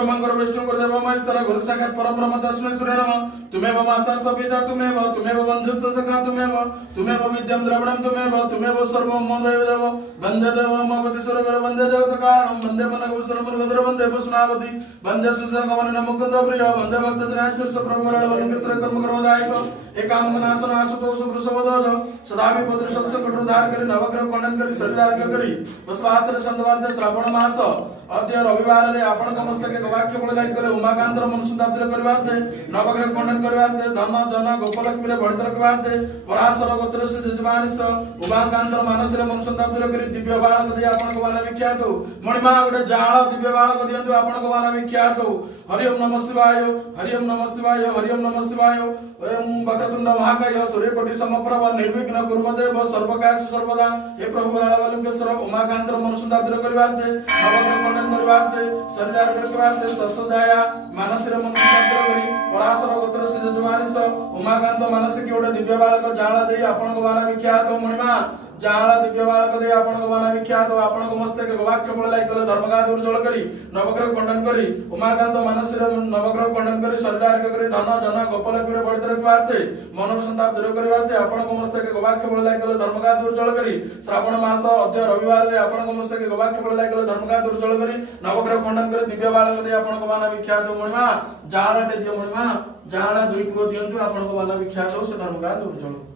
ब्रह्मंकर विष्णु गुरुदेव महेश्वर गुरु साक्षात् परम ब्रह्म तस्मै सूर्य नमः। तुमेव माता स पिता तुमेव वंशस्य सखा तुमेव विद्यं द्रविणं तुमेव सर्वं मम देव वन्दे देव मम पतिस्वरूप वन्दे जगत कारणं वन्दे मनगुसरमृगधर वन्दे पुष्णावती वन्दे सुसगमन मुकुंद प्रिय वन्दे भक्तजनाश्वर प्रभु वरवलिंगेश्वर कर्म कर्मदायक एकांगनाशन आशुतोष वृषभध्वज सदा पुत्र सत्संग उद्धार करी नवग्रह खंडन करी शरीर आरोग्य करी वसवासर चंद्रवाद्य श्रावण मास अद्य रविवार रे आपण मस्तके गवाक्ष बोलाई करे उमाकांतर मनुष्यदाब्र करवाते नवग्रह खंडन करवाते धन जन गोपलक्ष्मी रे बढ़ित रखवाते पराशर गोत्र से जजमानिस उमाकांतर मानस रे मनुष्यदाब्र करी दिव्य बालक दे आपण को वाला विख्यात मणिमा गोटे जाळ दिव्य बालक दियंतु आपण को वाला विख्यात हरि ओम नमः शिवाय हरि ओम नमः शिवाय हरि ओम नमः शिवाय ओम वक्रतुंड महाकाय सूर्यकोटि समप्रभ निर्विघ्न कुर्मदेव सर्वकार्येषु सर्वदा हे प्रभु वरवलिंगेश्वर उमाकांतर मनुष्यदाब्र करवाते नवग्रह खंडन करवाते शरीर आरोग्य करवाते तत्सदाया मानसिक मनुष्यदाब्र करी पराशर गोत्र से जजमानिस उमाकांत मानसिक गोटे दिव्य बालक जाळ देई आपण को वाला विख्यात मणिमा जाळ दिव्य बालक दे आपण को वाला विख्यात आपण को मस्तके गवाक्ष बोलाई कले धर्मगाद उज्जवल करी नवग्रह खंडन करी उमाकांत मानसिक नवग्रह खंडन करी शरीर आरोग्य करी धन जन गोपलक्ष्मी रे बढ़ित रखवाते मनोर संताप दूर करवाते आपण को मस्तके गवाक्ष बोलाई कले धर्मगाद उज्जवल करी श्रावण मास अद्य रविवार रे आपण को मस्तके गवाक्ष बोलाई कले धर्मगाद उज्जवल करी नवग्रह खंडन करी दिव्य बालक दे आपण को वाला विख्यात मणिमा जाळटे दियो मणिमा जाळ दुई पुओ दियंतु आपण को वाला विख्यात से धर्मगाद उज्जवल